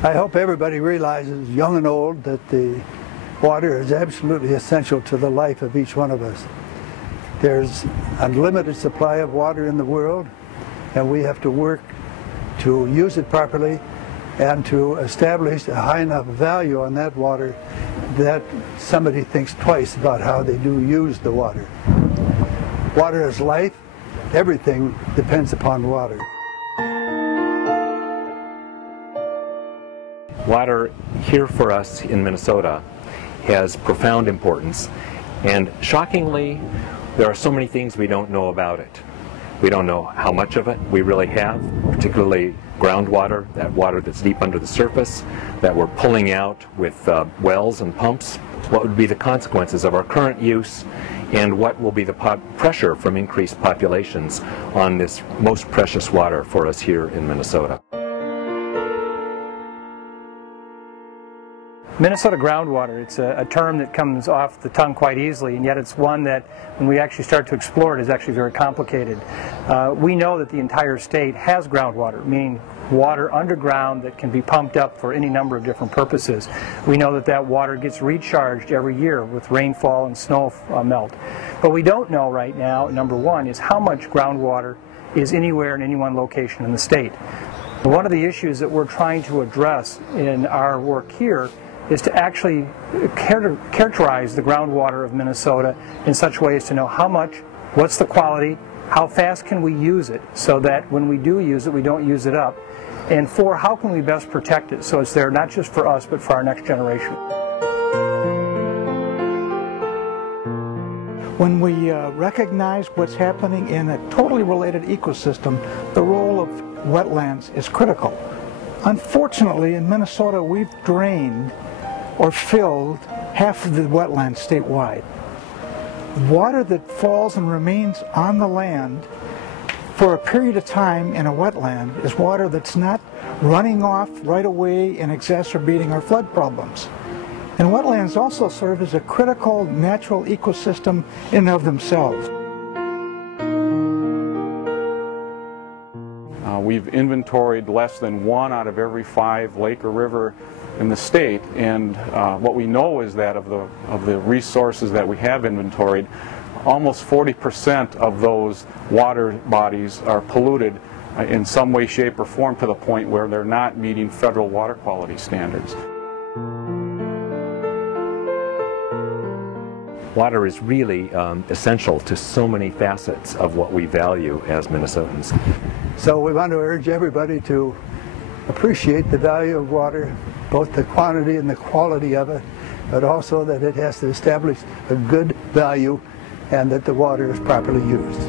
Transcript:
I hope everybody realizes, young and old, that the water is absolutely essential to the life of each one of us. There's unlimited supply of water in the world, and we have to work to use it properly and to establish a high enough value on that water that somebody thinks twice about how they do use the water. Water is life. Everything depends upon water. Water here for us in Minnesota has profound importance, and shockingly, there are so many things we don't know about it. We don't know how much of it we really have, particularly groundwater, that water that's deep under the surface, that we're pulling out with wells and pumps. What would be the consequences of our current use, and what will be the pressure from increased populations on this most precious water for us here in Minnesota. Minnesota groundwater, it's a term that comes off the tongue quite easily, and yet it's one that, when we actually start to explore it, is actually very complicated. We know that the entire state has groundwater, meaning water underground that can be pumped up for any number of different purposes. We know that that water gets recharged every year with rainfall and snow melt. But we don't know right now, number one, is how much groundwater is anywhere in any one location in the state. One of the issues that we're trying to address in our work here is to actually characterize the groundwater of Minnesota in such a way as to know how much, what's the quality, how fast can we use it so that when we do use it, we don't use it up, and four, how can we best protect it so it's there not just for us but for our next generation. When we recognize what's happening in a totally related ecosystem, the role of wetlands is critical. Unfortunately, in Minnesota, we've drained or filled half of the wetlands statewide. Water that falls and remains on the land for a period of time in a wetland is water that's not running off right away and exacerbating our flood problems. And wetlands also serve as a critical natural ecosystem in and of themselves. We've inventoried less than 1 out of every 5 lake or river in the state, and what we know is that of the resources that we have inventoried, almost 40% of those water bodies are polluted in some way, shape, or form to the point where they're not meeting federal water quality standards. Water is really essential to so many facets of what we value as Minnesotans. So we want to urge everybody to appreciate the value of water, both the quantity and the quality of it, but also that it has to establish a good value and that the water is properly used.